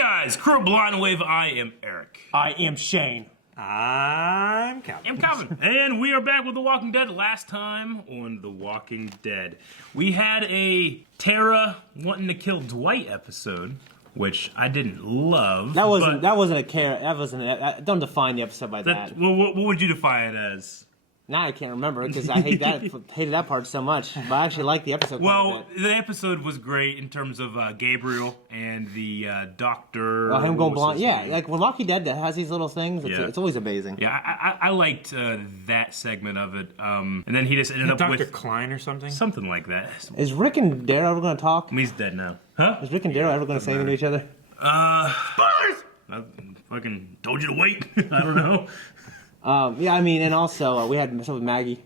guys, Crew Blind Wave, I am Eric. I am Shane. I'm Calvin. And we are back with The Walking Dead. Last time on The Walking Dead, we had a Tara wanting to kill Dwight episode, which I didn't love. That wasn't a care. That wasn't. Don't define the episode by that. Well, what would you define it as? Now I can't remember because I hated that part so much. But I actually liked the episode. Well, the episode was great in terms of Gabriel and the doctor. Him going blind. Yeah, like when Walking Dead that has these little things, it's always amazing. Yeah, I liked that segment of it. And then he just ended up Dr. with Dr. Klein or something? Something like that. Is Rick and Daryl ever going to talk? He's dead now. Huh? Is Rick and Daryl ever going to say anything to each other? Spoilers! I fucking told you to wait. I don't know. Yeah, I mean, and also we had stuff with Maggie.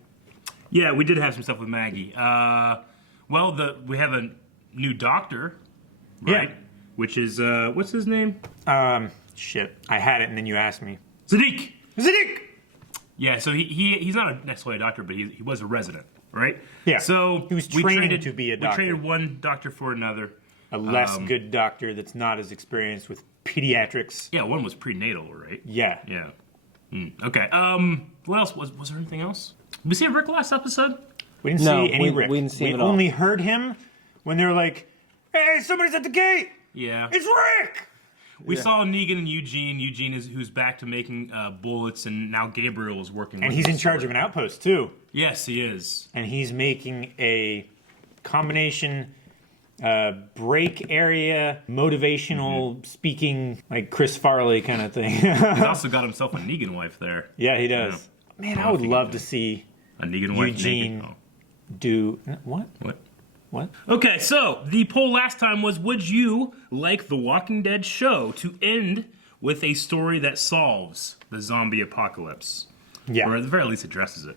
Yeah, we did have some stuff with Maggie. Well, we have a new doctor, right? Yeah. Which is, what's his name? Shit. I had it and then you asked me. Sadiq! Sadiq! Yeah, so he's not necessarily a doctor, but he was a resident, right? Yeah. So he was trained to be a doctor. We traded one doctor for another. A less good doctor that's not as experienced with pediatrics. Yeah, one was prenatal, right? Yeah. Yeah. Okay. What else? Was there anything else? Did we see Rick last episode? We didn't see any Rick. We didn't see him at all. only heard him when they were like, hey, somebody's at the gate! Yeah. It's Rick! We saw Negan and Eugene. Eugene who's back to making bullets, and now Gabriel is working with And he's him. in charge of an outpost, too. Yes, he is. And he's making a combination break area, motivational speaking, like Chris Farley kind of thing. He's also got himself a Negan wife there. Yeah, he does. Man, I would love to see a Negan wife. Eugene do... What? What? Okay, so the poll last time was, would you like The Walking Dead show to end with a story that solves the zombie apocalypse? Yeah. Or at the very least addresses it.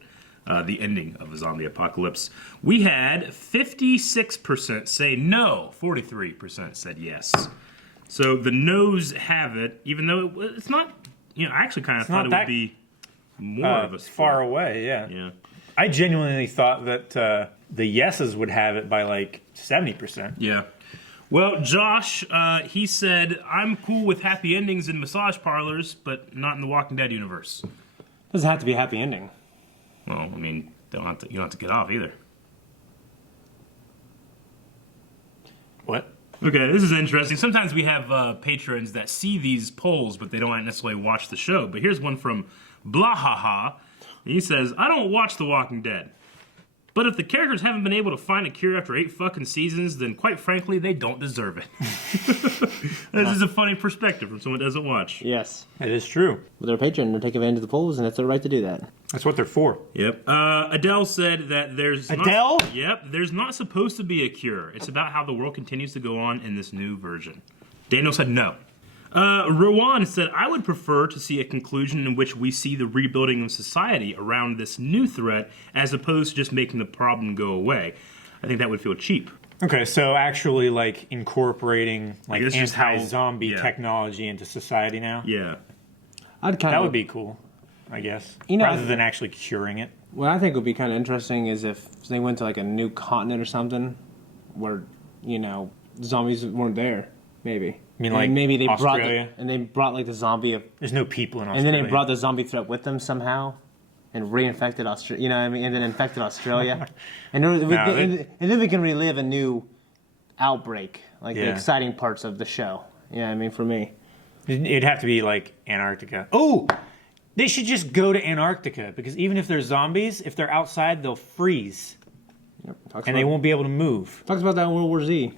The ending of the zombie apocalypse. We had 56% say no, 43% said yes. So the no's have it, even though it's not, I actually kind of thought it would be more of a far away, yeah. Yeah. I genuinely thought that the yeses would have it by like 70%. Yeah. Well, Josh, he said, I'm cool with happy endings in massage parlors, but not in the Walking Dead universe. Doesn't have to be a happy ending. Well, I mean, you don't have to get off either. What? Okay, this is interesting. Sometimes we have patrons that see these polls, but they don't necessarily watch the show. But here's one from Blahaha. He says, I don't watch The Walking Dead. But if the characters haven't been able to find a cure after 8 fucking seasons, then quite frankly, they don't deserve it. This is a funny perspective from someone who doesn't watch. Yes. It is true. But they're a patron. They're taking advantage of the polls, and it's their right to do that. That's what they're for. Yep. Adele said that there's... Adele? There's not supposed to be a cure. It's about how the world continues to go on in this new version. Daniel said no. Rowan said, I would prefer to see a conclusion in which we see the rebuilding of society around this new threat as opposed to just making the problem go away. I think that would feel cheap. Okay, so actually like incorporating like Like, this is how- anti-zombie yeah. technology into society now? Yeah. That would be cool, I guess. You know, rather than actually curing it. What I think would be kind of interesting is if they went to like a new continent or something where, zombies weren't there, maybe. I mean, like and maybe they Australia? brought like the zombie of, There's no people in and Australia. then they brought the zombie threat with them somehow, and reinfected Australia. You know what I mean? And then infected Australia, and then we can relive a new outbreak, like the exciting parts of the show. You know what I mean? For me, It'd have to be like Antarctica. Oh, they should just go to Antarctica because even if they're zombies, if they're outside, they'll freeze. And they won't be able to move. Talks about that in World War Z.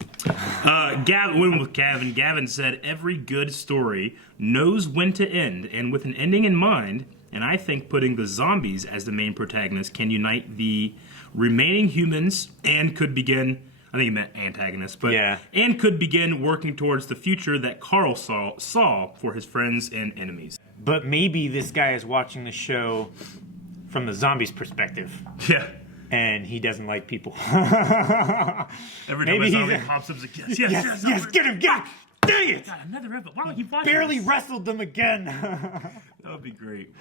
Gavin went with Gavin. Gavin said, every good story knows when to end, and with an ending in mind, and I think putting the zombies as the main protagonist can unite the remaining humans and could begin, I think he meant antagonists, but and could begin working towards the future that Carl saw for his friends and enemies. But maybe this guy is watching the show from the zombies' perspective. Yeah. And he doesn't like people. Every time a zombie pops up, he's like, yes, get him! Dang it! God, another episode. Why don't you watch Barely this? wrestled them again. That would be great.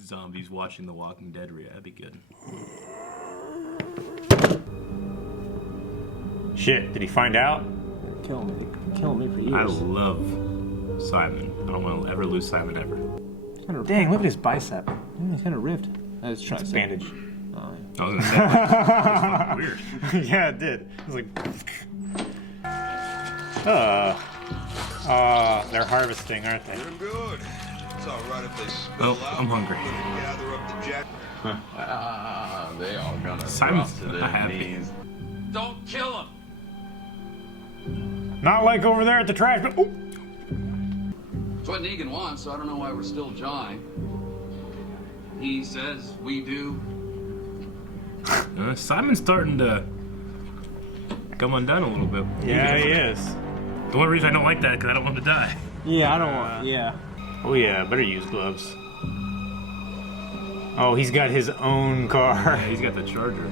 Zombies watching The Walking Dead. That'd be good. Shit, did he find out? Killing me for years. I love Simon. I don't want to ever lose Simon ever. Dang, look at his bicep. He's kind of ripped. That's It's a bandage. Oh, I was gonna say, that was weird. Yeah, it did. It was like... they're harvesting, aren't they? Doing good. It's all right if they spill Oh, out. I'm hungry. Gather up the jack. They all gonna Simon's drop to not their happy. knees. Don't kill him. Not like over there at the trash, but... Oh. It's what Negan wants, so I don't know why we're still jawing. He says we do. Simon's starting to come undone a little bit. Yeah, he is. The only reason I don't like that is because I don't want him to die. Yeah, I don't want. Yeah. Oh yeah, better use gloves. Oh, he's got his own car. Yeah, he's got the Charger.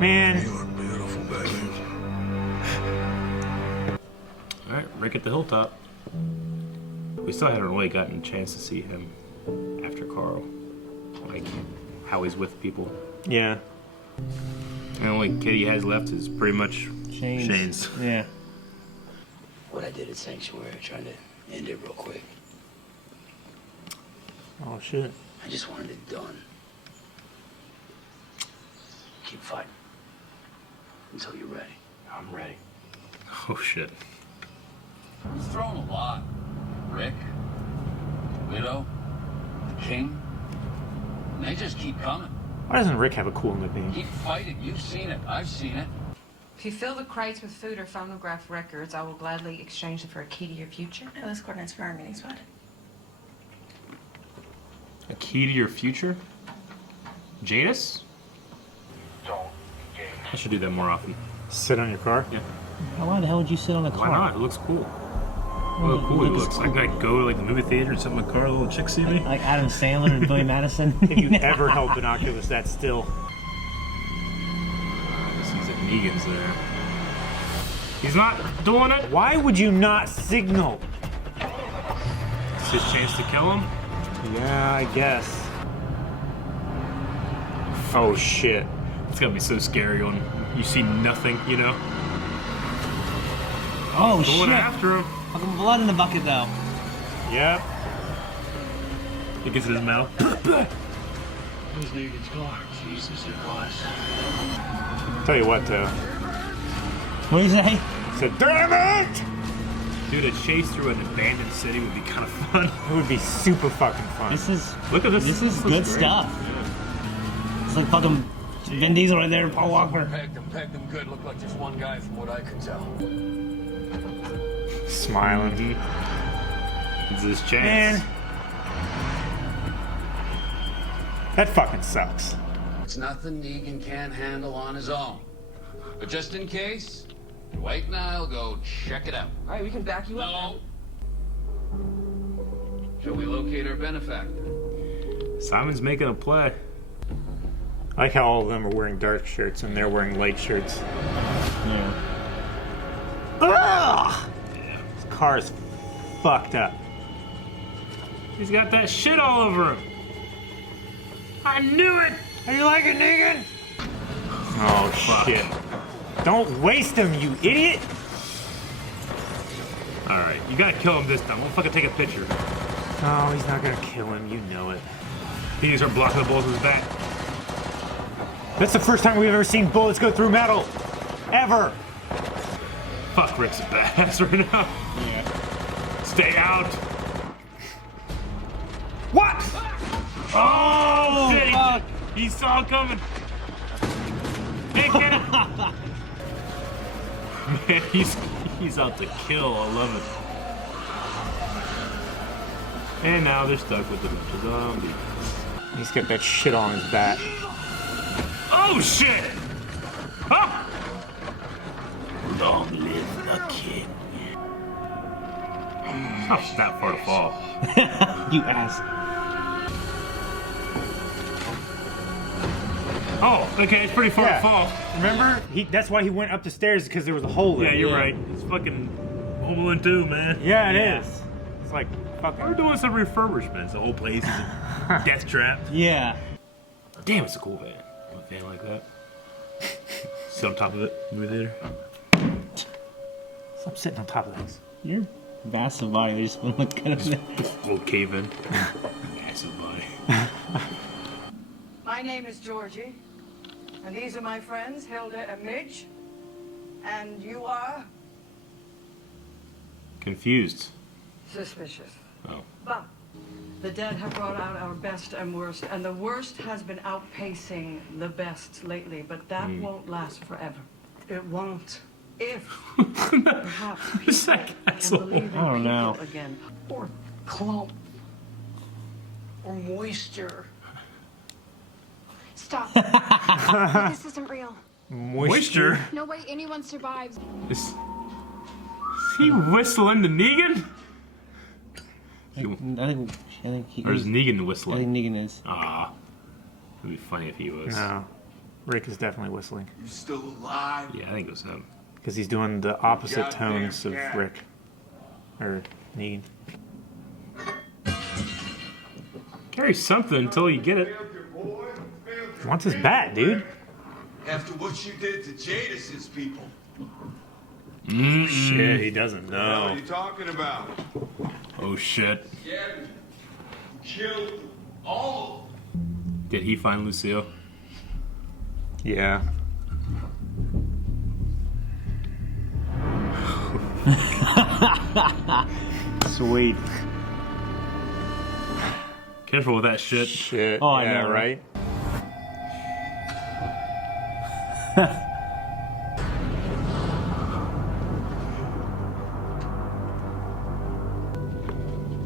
Man. You're beautiful, baby. All right, Rick at the hilltop. We still haven't really gotten a chance to see him after Carl, like how he's with people. Yeah. The only kid he has left is pretty much Shane's. Yeah. What I did at Sanctuary, trying to end it real quick. Oh shit. I just wanted it done. Keep fighting. Until you're ready. I'm ready. Oh shit. He's thrown a lot. Rick, Widow, the King. And they just keep coming. Why doesn't Rick have a cool nickname? Keep fighting. You've seen it. I've seen it. If you fill the crates with food or phonograph records, I will gladly exchange them for a key to your future. No, those coordinates for our meeting spot. A key to your future? Jadis? I should do that more often. Sit on your car? Yeah. Why the hell would you sit on a car? Why not? It looks cool. Oh, cool it looks. I could go to like the movie theater and sit in my car, a little chick see me. Like Adam Sandler and Billy Madison. If you ever held binoculars that still. This is like Negan's there. He's not doing it. Why would you not signal? It's his chance to kill him. Yeah, I guess. Oh shit. It's gotta be so scary when you see nothing, you know? Oh Going shit! after him. Fucking blood in the bucket though. Yep. He gets in his mouth. Who's Negan's car? Jesus, it was. Tell you what though. What do you say? Said, damn it! Dude, a chase through an abandoned city would be kind of fun. It would be super fucking fun. This is Look at this. this is looks good great. stuff. It's like fucking Vin Diesel right there, Paul Walker. Pegged them good. Looked like just one guy from what I could tell. Smiling. It's his chance. Man. That fucking sucks. It's nothing Negan can't handle on his own. But just in case, wait and I'll go check it out. All right, we can back you up. No. Shall we locate our benefactor? Simon's making a play. I like how all of them are wearing dark shirts and they're wearing light shirts. Yeah. Ugh! This car is fucked up. He's got that shit all over him. I knew it. How do you like it, Negan? Oh shit. Don't waste him, you idiot! All right, you gotta kill him this time. We'll fucking take a picture. Oh, he's not gonna kill him, you know it. These are blocking the bullets with his back. That's the first time we've ever seen bullets go through metal. Ever. Fuck, Rick's a badass right now. Yeah. Stay out. What? Oh, shit, he saw it coming. Can't get it. Man, he's out to kill. I love it. And now they're stuck with a bunch of zombies. He's got that shit on his back. Oh shit! Ah! Long live the king. Oh, it's not far to fall. You ass. Oh, okay, it's pretty far Yeah. to fall. Remember? That's why he went up the stairs, because there was a hole there. Yeah, you're right. It's fucking Home Alone 2, man. Yeah, it is. It's like We're fucking. doing some refurbishments. The whole place is a death trap. Yeah. Damn, it's a cool van. A van like that. Sit on top of it, movie theater. Stop sitting on top of this. You're Massive body. They just look at him. Little cave in. Massive body. My name is Georgie, and these are my friends, Hilda and Midge. And you are? Confused. Suspicious. Oh. But the dead have brought out our best and worst, and the worst has been outpacing the best lately, but that won't last forever. It won't. If perhaps people can believe in people again, or clump, or moisture. Stop. This isn't real. Moisture? No way anyone survives. Is he whistling to Negan? I think he. Or is Negan whistling? I think Negan is. Ah, it'd be funny if he was. No, Rick is definitely whistling. You still alive? Yeah, I think it was him. Because he's doing the opposite tones of Rick. Or Negan. Carry something until you get it. He wants his bat, dude. After what you did to Jadis's people. Shit, he doesn't What know. are you talking about? Oh shit. Yeah, you killed all of Did he find Lucille? Yeah. Sweet. Careful with that shit. Shit. Oh, I yeah, know. right?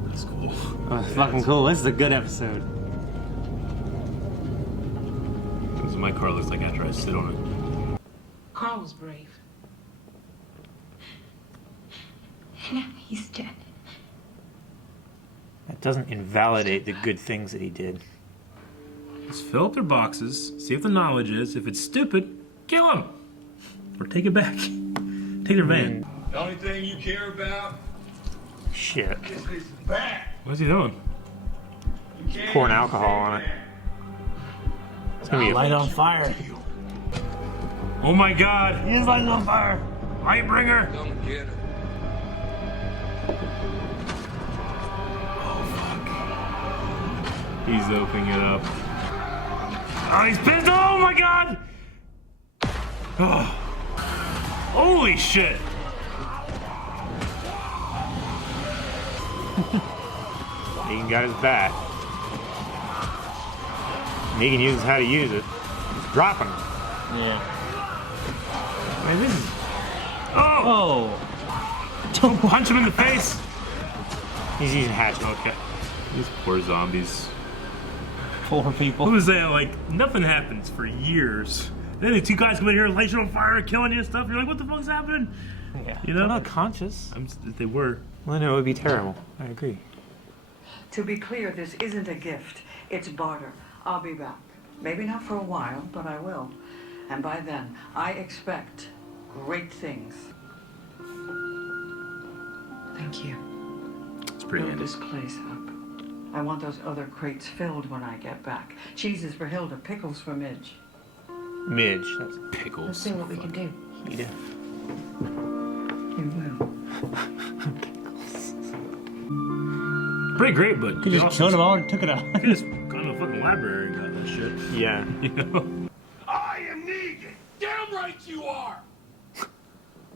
That's cool. Oh, it's fucking cool. This is a good episode. This is what my car looks like after I sit on it. Carl was brave. Now he's dead. That doesn't invalidate the good things that he did. Just fill up their boxes, see if the knowledge is. If it's stupid, kill them. Or take it back. Take their van. The only thing you care about Shit. is this bat. What's he doing? You can't Pouring even alcohol say on it. that. It's gonna be Light on fire. Oh my god! He is lighting on fire. Lightbringer! Come get it. He's opening it up. Oh, he's pissed! Oh my god! Oh. Holy shit! Negan got his bat. Negan uses how to use it. He's dropping it. Yeah. Man, this is... Oh! Oh. Don't punch him in the face! He's using hatchet. Okay. These poor zombies. Poor Who people. was that? Like, nothing happens for years. Then the two guys come in here and light you on fire, killing you and stuff. You're like, what the fuck's happening? Yeah. You know? They're not conscious. They were. Well, no, it would be terrible. I agree. To be clear, this isn't a gift. It's barter. I'll be back. Maybe not for a while, but I will. And by then, I expect great things. Thank you. It's pretty Build handy. this place up. I want those other crates filled when I get back. Cheeses for Hilda, pickles for Midge. Midge. That's Pickles. Let's see what we can do. Peter. You will. Pretty great, but He just killed them all and took it out. You just gone to the fucking library and got that shit. Yeah. You know? I am Negan. Damn right you are.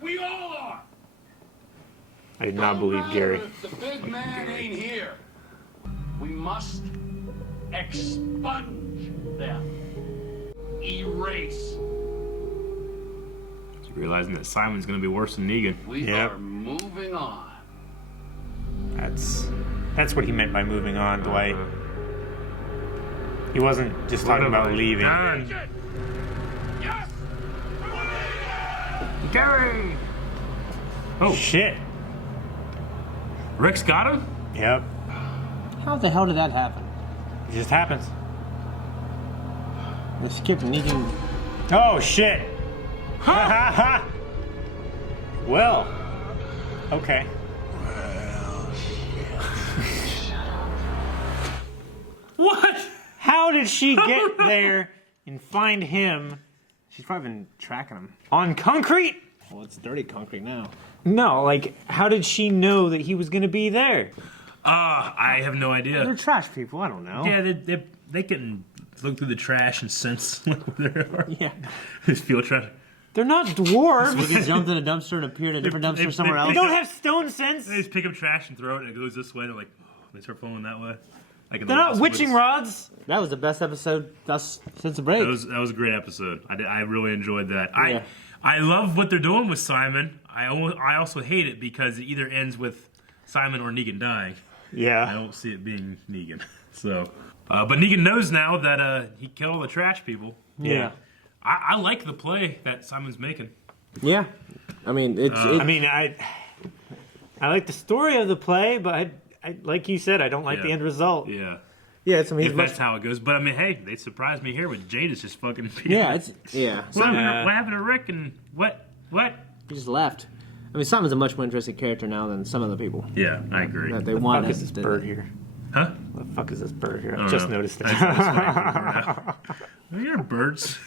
We all are. I did not Don't believe matter Gary. if the big man ain't here. We must expunge them. Erase. Realizing that Simon's gonna be worse than Negan. We Yep. are moving on. That's what he meant by moving on, Dwight. He wasn't just talking about leaving. Done. Yes. Gary! Oh, Shit. Rick's got him? Yep. How the hell did that happen? It just happens. They skipped Negan. Oh, shit. Well. Okay. What? How did she get there and find him She's probably been tracking him. on concrete? Well, it's dirty concrete now. No, like, how did she know that he was going to be there? I have no idea. They're trash people. I don't know. Yeah, they can look through the trash and sense where they are. Yeah. Just feel trash. They're not dwarves. They jumped in a dumpster and appeared in a different dumpster somewhere else. They don't have stone sense. They just pick up trash and throw it, and it goes this way. They're like, oh, they start falling that way. Like in They're the not Lost witching Woods. rods. That was the best episode since the break. That was a great episode. I really enjoyed that. Yeah. I love what they're doing with Simon. I also hate it because it either ends with Simon or Negan dying. I Yeah. don't see it being Negan. So, but Negan knows now that he killed all the trash people. Yeah. I like the play that Simon's making. Yeah. I mean, I like the story of the play, but I like you said, I don't like Yeah. the end result. Yeah. yeah, it's, I mean, If that's how it goes. But I mean, hey, they surprised me here with Jadis just fucking. yeah, it's, yeah. What happened, Yeah. what happened to Rick and what? He just left. I mean, Simon's a much more interesting character now than some of the people Yeah, I agree. that they What the want. fuck is this bird here? Huh? What the fuck is this bird here? I I don't just know. noticed it. You're birds.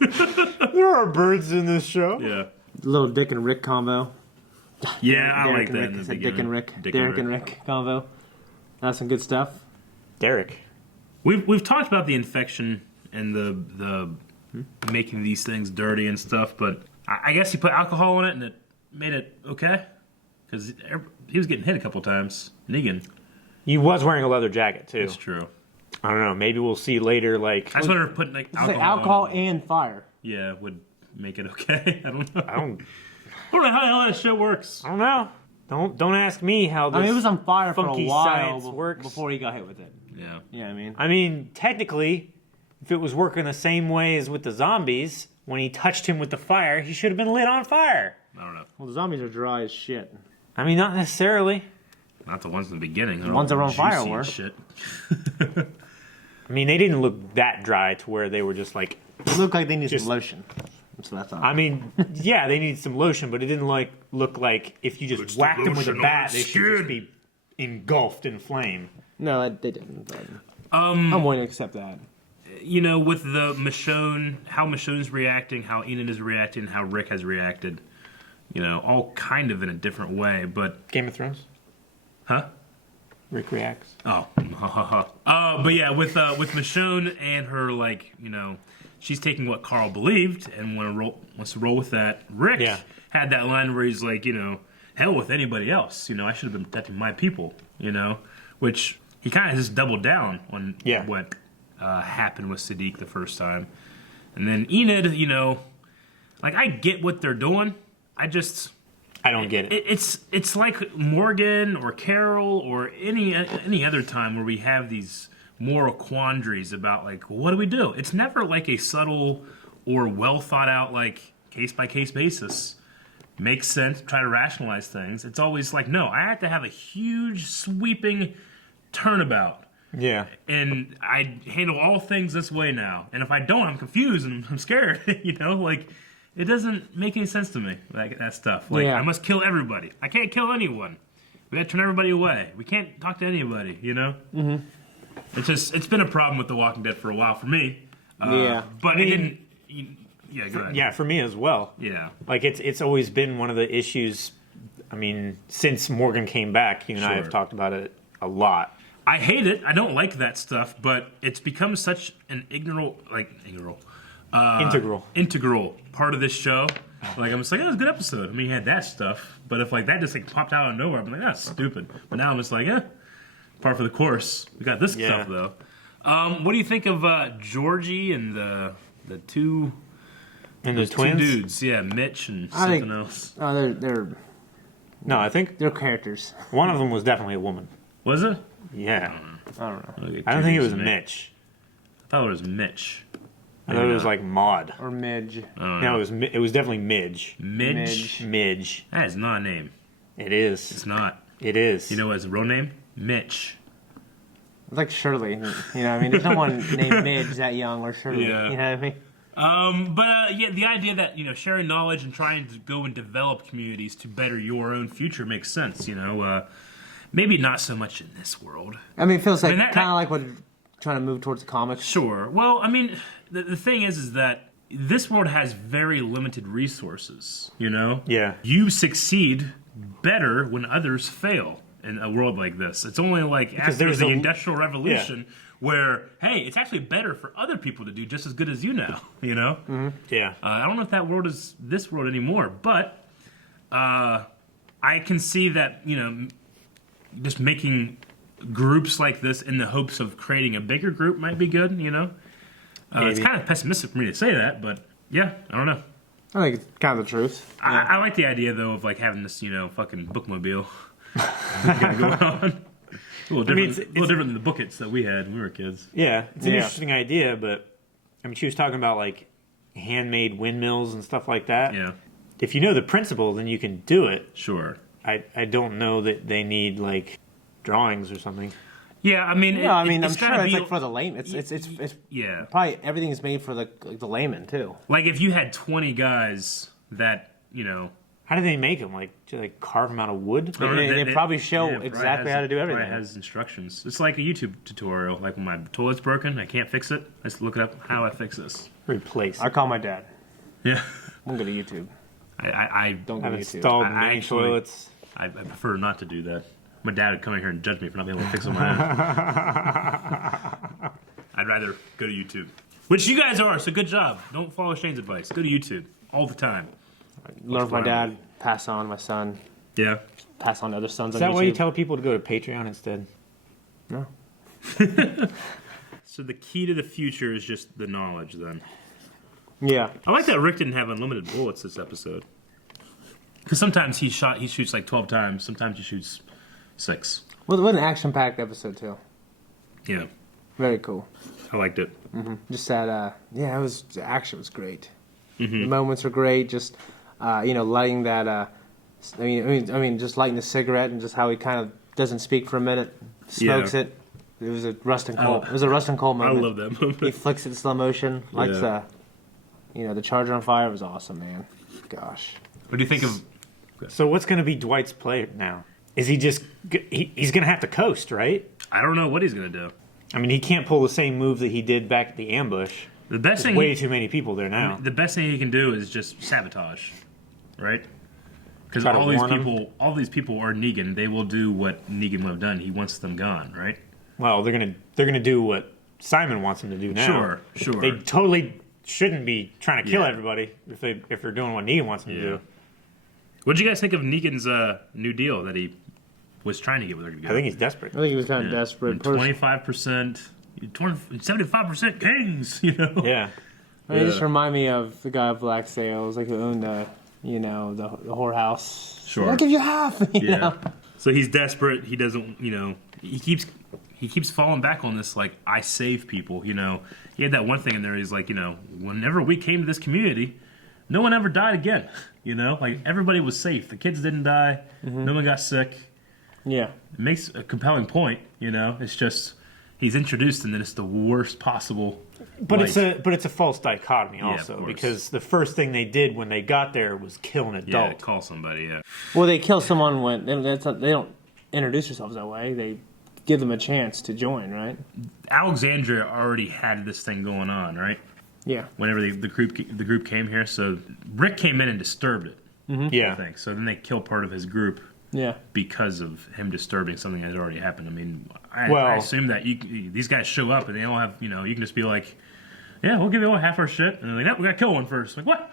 There are birds in this show. Yeah. Little Dick and Rick combo. Yeah, I Derek like and that. Rick. In the It's a beginning. Dick and Rick. Dick Derek and Rick combo. That's some good stuff. Derek. We've talked about the infection and the making these things dirty and stuff, but I guess he put alcohol in it and it made it okay because he was getting hit a couple times. Negan. He was wearing a leather jacket too. That's true. I don't know. Maybe we'll see later. Like I just wonder if putting like It's like alcohol and fire. yeah would make it okay. I don't know. I don't How the hell that shit works. know. Don't ask me how this I mean, it was on fire for a funky while science works. before he got hit with it. Yeah. You know what I mean? I mean, technically, if it was working the same way as with the zombies, when he touched him with the fire, he should have been lit on fire. I don't know. Well, the zombies are dry as shit. I mean, not necessarily. Not the ones in the beginning. The ones that were on fire Juicy were. and shit. I mean, they didn't look that dry to where they were just like. It looked like they need Just- some lotion. That's what I thought. I mean, yeah, they need some lotion, but it didn't look like if you just Puts the whacked them with a lotion on bat, the they should just skin. be engulfed in flame. No, they didn't. But I'm willing to accept that. You know, with the Michonne, how Michonne's reacting, how Enid is reacting, how Rick has reacted, you know, all kind of in a different way, but... Game of Thrones. Huh? Rick reacts. Oh. But yeah, with Michonne and her, like, you know, she's taking what Carl believed and wants to roll with that. Rick Yeah. had that line where he's like, you know, hell with anybody else. You know, I should have been protecting my people, you know, which he kind of just doubled down on Yeah. what happened with Sadiq the first time. And then Enid, you know, like, I get what they're doing. I don't get it. It's like Morgan or Carol or any other time where we have these moral quandaries about, like, what do we do? It's never like a subtle or well thought out, like, case by case basis. Makes sense, try to rationalize things. It's always like, no, I have to have a huge sweeping turnabout. Yeah. And I handle all things this way now. And if I don't, I'm confused and I'm scared. You know, like, it doesn't make any sense to me, like, that stuff. Like, Yeah. I must kill everybody. I can't kill anyone. We gotta turn everybody away. We can't talk to anybody, you know? Mm-hmm. It's been a problem with The Walking Dead for a while for me. Yeah. But it didn't... Yeah, go ahead. Yeah, for me as well. Yeah. Like it's always been one of the issues. I mean, since Morgan came back, you and I have Sure. talked about it a lot. I hate it. I don't like that stuff, but it's become such an integral part of this show. Like, I'm just like, oh, it was a good episode. I mean, he had that stuff, but if like that just like popped out of nowhere, I'm like, that's stupid. But now I'm just like, par for the course. We got this Yeah. stuff though. What do you think of Georgie and the two And the two twins. dudes? Yeah, Mitch and I think- something else. Oh, they're No, I think characters. one of them was definitely a woman. Was it? Yeah. I don't know. Okay, I don't think it was confusing me. Mitch. I thought it was Mitch. I thought it was not. like Maud. Or Midge. I don't No, know. it was definitely Midge. Midge. Midge. That is not a name. It is. It's not. It is. You know what his real name? Mitch. It's like Shirley. You know what I mean? There's no one named Midge that young or Shirley. Yeah. You know what I mean? But yeah, the idea that, you know, sharing knowledge and trying to go and develop communities to better your own future makes sense. You know, maybe not so much in this world. I mean, it feels like I mean, that- kind of like what trying to move towards the comics. Sure. Well, I mean, the thing is that this world has very limited resources, you know? Yeah. You succeed better when others fail in a world like this. It's only like after the Industrial Revolution where, hey, it's actually better for other people to do just as good as you now, you know? Mm-hmm. Yeah. I don't know if that world is this world anymore, but I can see that, you know, just making groups like this in the hopes of creating a bigger group might be good, you know? It's kind of pessimistic for me to say that, but yeah, I don't know. I think it's kind of the truth. I like the idea, though, of like having this, you know, fucking bookmobile gonna go on. A little different, a little different than the bookets that we had when we were kids. Yeah, it's an interesting idea, but I mean, she was talking about like handmade windmills and stuff like that. Yeah. If you know the principle, then you can do it. Sure. I don't know that they need like drawings or something. Yeah, I mean, I'm sure it's like for the layman. It's yeah. Probably everything is made for the layman too. Like if you had 20 guys that, you know. How do they make them? Like, do they carve them out of wood? They probably show exactly how to do everything. It has instructions. It's like a YouTube tutorial. Like when my toilet's broken, I can't fix it. I just look it up. How do I fix this? Replace. I call my dad. Yeah. I'm going to YouTube. I don't go to YouTube. Installed many toilets. I prefer not to do that. My dad would come in here and judge me for not being able to fix it on my own. I'd rather go to YouTube. Which you guys are, so good job. Don't follow Shane's advice. Go to YouTube all the time. Learn from my dad, pass on my son. Yeah. Pass on to other sons Is on that YouTube. why you tell people to go to Patreon instead? No. So the key to the future is just the knowledge, then. Yeah. I like that Rick didn't have unlimited bullets this episode. Because sometimes he shoots like 12 times. Sometimes he shoots 6. Well, it was an action-packed episode, too. Yeah. Very cool. I liked it. Mm-hmm. Just that, the action was great. Mm-hmm. The moments were great. Just, lighting that, I mean, just lighting the cigarette and just how he kind of doesn't speak for a minute, smokes it. It was a Rustin Cole. It was a Rustin Cole moment. I love that moment. He flicks it in slow motion, lights the charger on fire. It was awesome, man. Gosh. What do you think of? So what's going to be Dwight's play now? Is he just he's going to have to coast, right? I don't know what he's going to do. I mean, he can't pull the same move that he did back at the ambush. The best There's thing way too many people there now. The best thing he can do is just sabotage, right? Because all these people are Negan. They will do what Negan would have done. He wants them gone, right? Well, they're gonna do what Simon wants them to do now. Sure. They totally shouldn't be trying to kill everybody if they're doing what Negan wants them to do. What did you guys think of Negan's new deal that he was trying to get with her to go? I think he's desperate. I think he was kind of desperate. 25%, 75% kings, you know? Yeah. I mean, it just remind me of the guy of Black Sails, like who owned the whorehouse. Sure. I'll give you half. You know? So he's desperate. He doesn't, he keeps falling back on this, like, I save people, you know. He had that one thing in there. He's like, whenever we came to this community, no one ever died again, you know. Like, everybody was safe. The kids didn't die. Mm-hmm. No one got sick. Yeah. It makes a compelling point, you know. It's just he's introduced and then it's the worst possible. But it's a false dichotomy also, because the first thing they did when they got there was kill an adult. Yeah, call somebody. Yeah. Well, they kill someone when they don't introduce themselves that way. They give them a chance to join, right? Alexandria already had this thing going on, right? Yeah. Whenever the group came here, so Rick came in and disturbed it. Mm-hmm. Yeah. I think so. Then they kill part of his group. Yeah. Because of him disturbing something that had already happened. I mean, I assume that these guys show up and they all have, you can just be like, yeah, we'll give you all half our shit. And they're like, no, we got to kill one first. Like, what?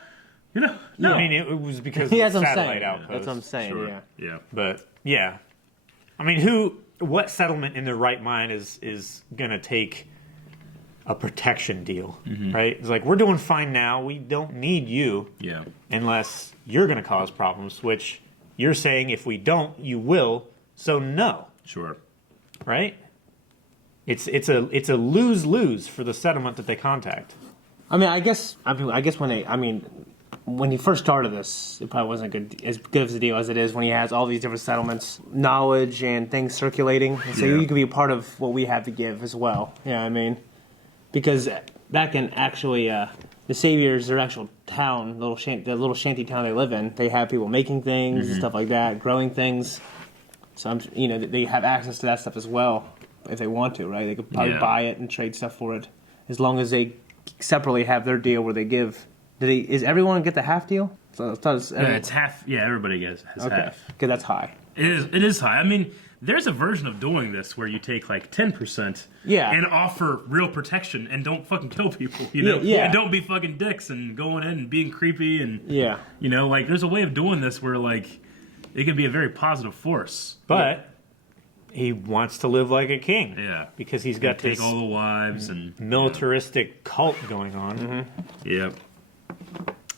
No. I mean, it was because of the satellite outpost. That's what I'm saying, sure. Yeah. But, yeah. I mean, what settlement in their right mind is going to take a protection deal, right? It's like, we're doing fine now. We don't need you. Yeah. Unless you're going to cause problems, which you're saying if we don't, you will. So no. Sure. Right? It's a lose-lose for the settlement that they contact. I mean, I guess when he first started this, it probably wasn't as good of a deal as it is when he has all these different settlements, knowledge and things circulating. And so you can be a part of what we have to give as well. You know what I mean? Because back in actually the Saviors, their actual town, the little shanty town they live in, they have people making things and stuff like that, growing things. So they have access to that stuff as well if they want to, right? They could probably buy it and trade stuff for it, as long as they separately have their deal where they give Is everyone get the half deal? So it's half. Yeah, everybody has half. Okay, that's high. It is high. I mean, there's a version of doing this where you take like 10%, and offer real protection and don't fucking kill people, you know, and don't be fucking dicks and going in and being creepy and you know, like there's a way of doing this where like it can be a very positive force, but he wants to live like a king, because he's got take all the wives and militaristic cult going on. Yep.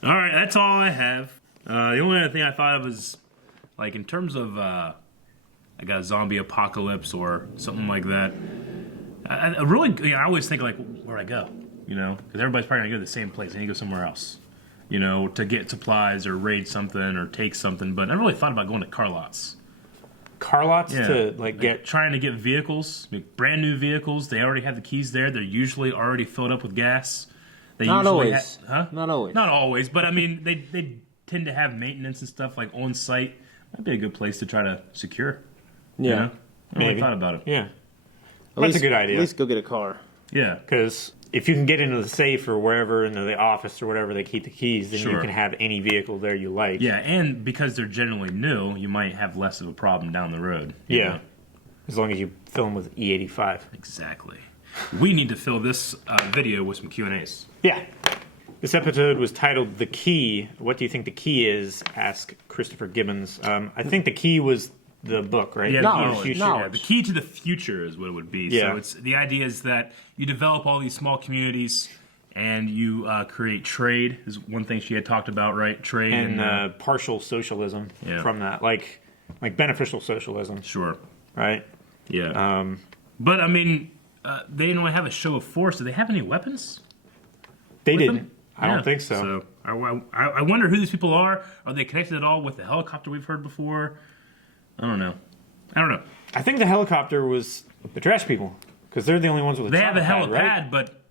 All right, that's all I have. The only other thing I thought of was like in terms of like a zombie apocalypse or something like that. I really, I always think like, where'd I go? You know, because everybody's probably gonna go to the same place and you go somewhere else. You know, to get supplies or raid something or take something. But I really thought about going to car lots. Car lots to like trying to get vehicles, like brand new vehicles. They already have the keys there. They're usually already filled up with gas. Not always. Not always. Not always, but I mean, they tend to have maintenance and stuff like on site. That'd be a good place to try to secure. Yeah, you know? I really thought about it. Yeah, that's a good idea. At least go get a car. Yeah, because if you can get into the safe or wherever, into the office or whatever they keep the keys, then you can have any vehicle there you like. Yeah, and because they're generally new, you might have less of a problem down the road. Yeah, know? As long as you fill them with E85. Exactly. We need to fill this video with some Q&As. Yeah. This episode was titled The Key. What do you think the key is? Asked Christopher Gibbons. I think the key was the book, right? Yeah, knowledge. Yeah, the key to the future is what it would be. Yeah. So it's the idea is that you develop all these small communities and you create trade is one thing she had talked about, right? Trade and partial socialism from that, like beneficial socialism. Sure. Right? Yeah. But I mean, they didn't really have a show of force. Do they have any weapons? They didn't. I don't think so. So I wonder who these people are. Are they connected at all with the helicopter we've heard before? I don't know. I think the helicopter was the trash people because they're the only ones with a They have a helipad, right? but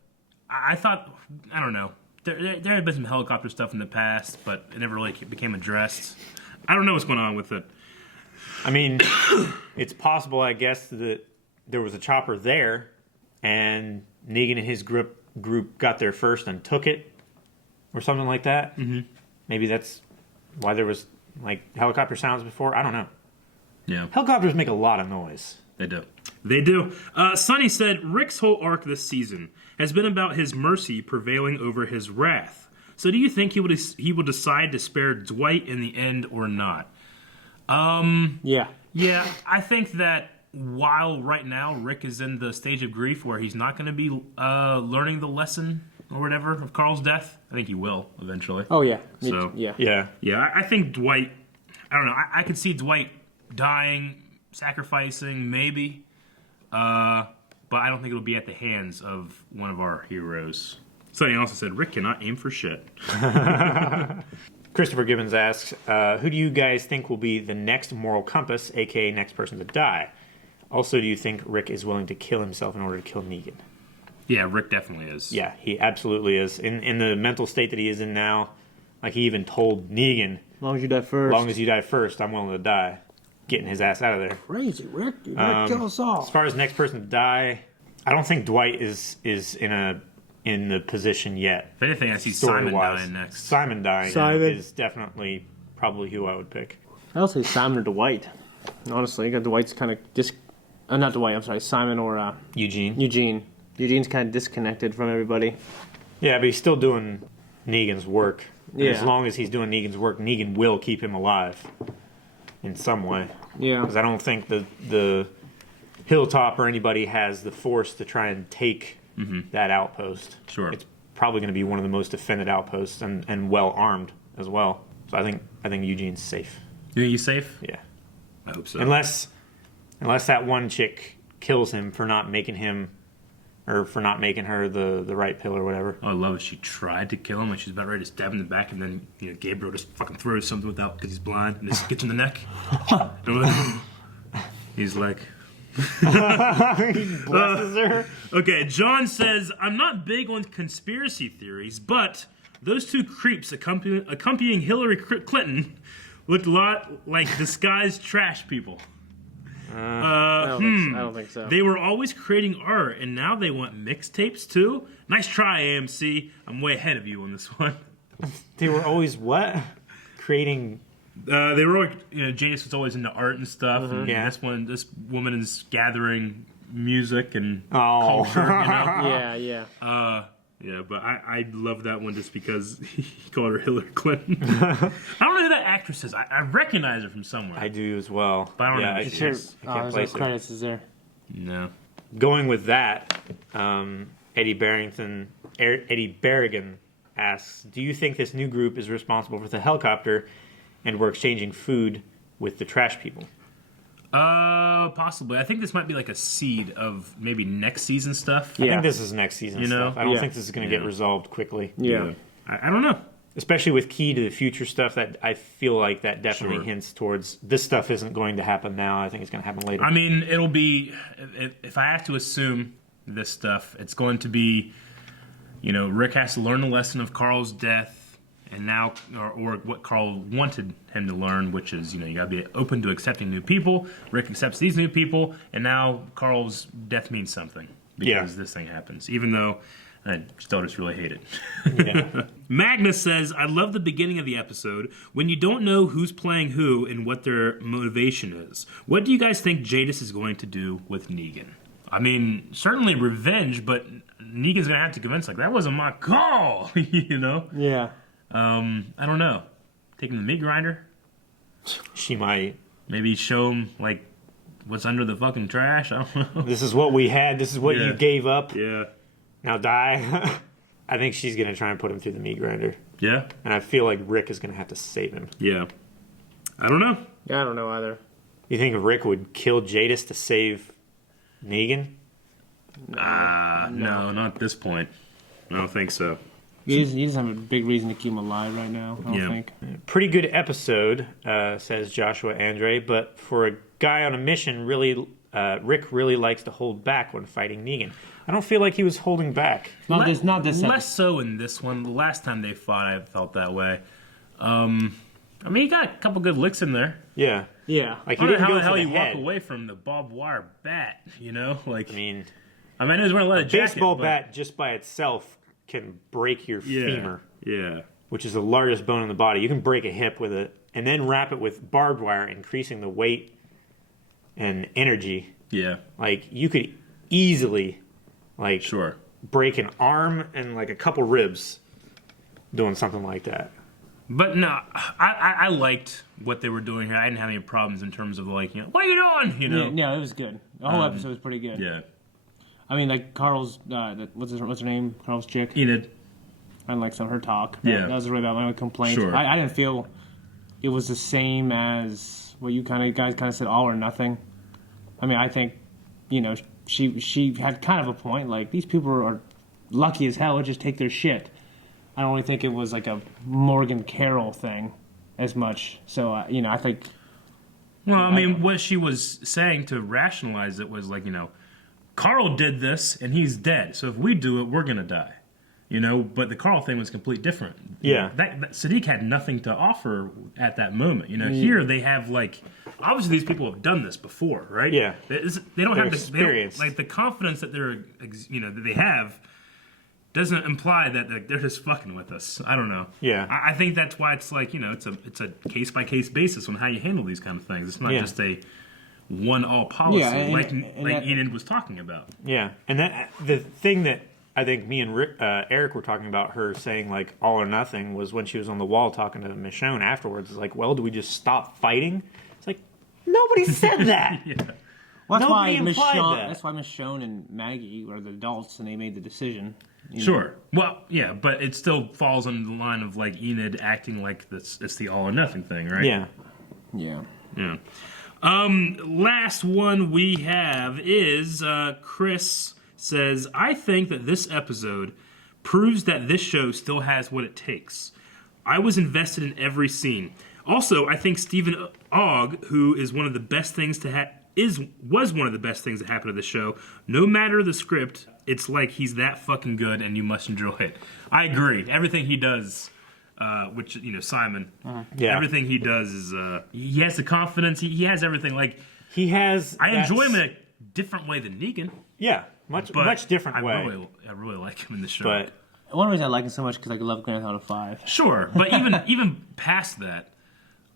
I thought, I don't know. There had been some helicopter stuff in the past, but it never really became addressed. I don't know what's going on with it. I mean, it's possible, I guess, that there was a chopper there, and Negan and his group got there first and took it, or something like that. Mm-hmm. Maybe that's why there was like helicopter sounds before. I don't know. Yeah, helicopters make a lot of noise. They do. They do. Sonny said Rick's whole arc this season has been about his mercy prevailing over his wrath. So, do you think he will decide to spare Dwight in the end or not? Yeah. Yeah, I think that while right now Rick is in the stage of grief where he's not going to be learning the lesson or whatever of Carl's death, I think he will eventually. Oh yeah. So yeah. I think Dwight. I don't know. I could see Dwight dying, sacrificing, maybe, but I don't think it'll be at the hands of one of our heroes. Sonny also said Rick cannot aim for shit. Christopher Gibbons asks, who do you guys think will be the next moral compass, aka next person to die? Also, do you think Rick is willing to kill himself in order to kill Negan? Yeah, Rick definitely is. Yeah, he absolutely is. In the mental state that he is in now, like he even told Negan, as long as you die first, I'm willing to die. Getting his ass out of there. Crazy, Rick. You're gonna kill us all. As far as next person to die, I don't think Dwight is in the position yet. If anything, I see Simon dying next. Simon dying is definitely probably who I would pick. I'll say Simon or Dwight. Honestly, I got Dwight's kind of not Dwight. I'm sorry, Simon or Eugene. Eugene's kind of disconnected from everybody. Yeah, but he's still doing Negan's work. And yeah. As long as he's doing Negan's work, Negan will keep him alive in some way. Yeah. Because I don't think the Hilltop or anybody has the force to try and take that outpost. Sure. It's probably going to be one of the most defended outposts and well armed as well. So I think Eugene's safe. You think he's safe? Yeah. I hope so. Unless that one chick kills him for not making him or for not making her the right pill or whatever. Oh, I love it. She tried to kill him, like she's about ready to stab him in the back, and then Gabriel just fucking throws something without because he's blind, and just gets in the neck. He's like, he blesses her. Okay, John says, I'm not big on conspiracy theories, but those two creeps accompanying Hillary Clinton looked a lot like disguised trash people. I don't think so. They were always creating art, and now they want mixtapes too? Nice try, AMC. I'm way ahead of you on this one. They were always what? Creating. They were, Jadis was always into art and stuff. And Yeah. this woman is gathering music and Oh. culture. Yeah. Yeah, but I love that one just because he called her Hillary Clinton. I don't know who that actress is. I recognize her from somewhere. I do as well. But I don't know who I she can't- is. I can't There's place no it. credits, is there? No. Going with that, Eddie Berrigan asks, do you think this new group is responsible for the helicopter and we're exchanging food with the trash people? Possibly. I think this might be like a seed of maybe next season stuff. I think this is next season stuff. I don't think this is going to get resolved quickly. Yeah. I don't know. Especially with Key to the Future stuff, that I feel like that definitely hints towards this stuff isn't going to happen now. I think it's going to happen later. I mean, it'll be, if I have to assume this stuff, it's going to be, Rick has to learn the lesson of Carl's death, and now, or what Carl wanted him to learn, which is, you got to be open to accepting new people. Rick accepts these new people, and now Carl's death means something because this thing happens, even though I still just really hate it. Yeah. Magnus says, I love the beginning of the episode when you don't know who's playing who and what their motivation is. What do you guys think Jadis is going to do with Negan? I mean, certainly revenge, but Negan's going to have to convince, that wasn't my call, Yeah. I don't know. Take him to the meat grinder? She might. Maybe show him, what's under the fucking trash? I don't know. This is what we had. This is what you gave up. Yeah. Now die. I think she's going to try and put him through the meat grinder. Yeah? And I feel like Rick is going to have to save him. Yeah. I don't know. Yeah, I don't know either. You think Rick would kill Jadis to save Negan? No, not at this point. I don't think so. He doesn't have a big reason to keep him alive right now, I don't think. Pretty good episode, says Joshua Andre, but for a guy on a mission, Rick really likes to hold back when fighting Negan. I don't feel like he was holding back. Not this Less so in this one. The last time they fought, I felt that way. I mean, he got a couple good licks in there. Yeah. Yeah. I Like, he don't know didn't how go the for hell the you head. walk away from the barbed wire bat, Like, I mean, I know he's wearing a leather jacket. baseball but- bat just by itself can break your femur, Yeah. which is the largest bone in the body. You can break a hip with it, and then wrap it with barbed wire, increasing the weight and energy. Yeah. Like, you could easily, Sure. break an arm and, a couple ribs doing something like that. But no, I liked what they were doing here. I didn't have any problems in terms of what are you doing? Yeah, no, it was good. The whole episode was pretty good. Yeah. I mean, Carl's, what's her name? Carl's chick? Enid. I like some of her talk. Yeah. That was really about my only complaint. Sure. I didn't feel it was the same as what you guys said, all or nothing. I mean, I think, she had kind of a point. These people are lucky as hell to just take their shit. I don't really think it was like a Morgan Carroll thing as much. So, I think... Well, I mean, what she was saying to rationalize it was Carl did this and he's dead. So if we do it, we're going to die. But the Carl thing was completely different. Yeah. That Sadiq had nothing to offer at that moment. Here they have obviously these people have done this before, right? Yeah. They don't They're have experienced. the confidence that that they have doesn't imply that they're just fucking with us. I don't know. Yeah. I think that's why it's it's a case by case basis on how you handle these kind of things. It's not just a one all policy like Enid was talking about. Yeah, and that the thing that I think me and Eric were talking about, her saying all or nothing, was when she was on the wall talking to Michonne afterwards. It's well, do we just stop fighting? It's nobody said that. Yeah. Well, Nobody implied that. That's why Michonne and Maggie were the adults and they made the decision. Sure. Well, yeah, but it still falls under the line of Enid acting like this. It's the all or nothing thing, right? Yeah. Yeah. Yeah. Last one we have is Chris says, I think that this episode proves that this show still has what it takes. I was invested in every scene. Also, I think Stephen Ogg, who is one of the best things to was one of the best things that happened to the show. No matter the script, it's he's that fucking good and you must enjoy it. I agree. Everything he does, which, Simon, Yeah. everything he does is, he has the confidence. He has everything. He has... I enjoy him in a different way than Negan. Yeah, much different way. I really like him in the show. But One reason I like it so much because I love Grand Theft Auto 5. Sure, but even past that,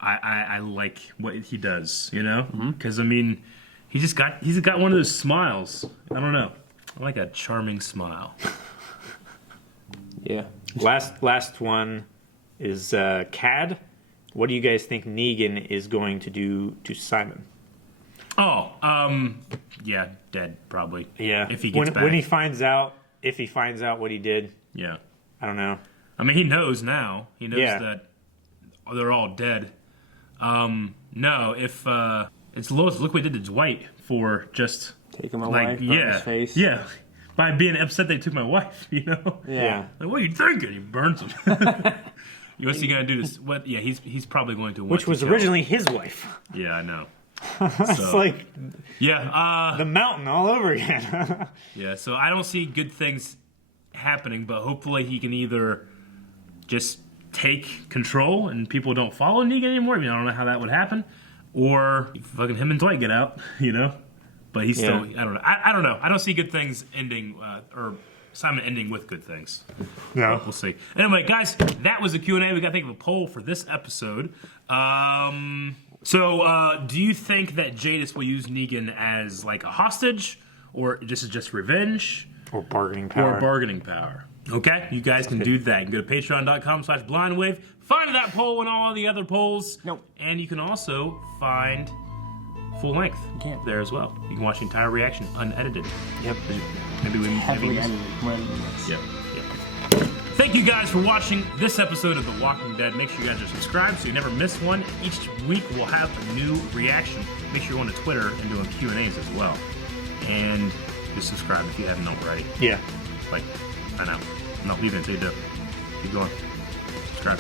I like what he does, you know? Because, I mean, he's got one of those smiles. I don't know. I like a charming smile. Yeah. Last one is Cad. What do you guys think Negan is going to do to Simon? Oh, yeah, dead, probably. Yeah. If he gets back. When he finds out, what he did. Yeah. I don't know. I mean, he knows now. He knows Yeah. that they're all dead. No, if it's Lois, look what he did to Dwight for just Taking my like, wife from yeah, his face. yeah, by being upset they took my wife. You know, Yeah. like, what are you thinking? He burns him. What's he gonna do? This? What? Yeah, he's probably going to. Want Which to was kill. originally his wife. Yeah, I know. It's So, like yeah, the mountain all over again. yeah. So I don't see good things happening, but hopefully he can either just take control and people don't follow Negan anymore. I mean, I don't know how that would happen, or fucking him and Dwight get out, you know. But he's still, I don't know. I don't know. I don't see good things ending, or Simon ending with good things. No. We'll see. Anyway, guys, that was the Q&A. We got to think of a poll for this episode. So, do you think that Jadis will use Negan as like a hostage, or this is just revenge? Or bargaining power. Or bargaining power. Okay, you guys can do that. You can go to patreon.com/blindwave, find that poll and all the other polls. Nope. And you can also find full length there as well. You can watch the entire reaction unedited. Yep. Heavily edited. Yep. Thank you guys for watching this episode of The Walking Dead. Make sure you guys are subscribed so you never miss one. Each week we'll have a new reaction. Make sure you're on to Twitter and doing Q&As as well. And just subscribe if you haven't already. Yeah. Like, I know. No, leave it until you do. Keep going. Subscribe.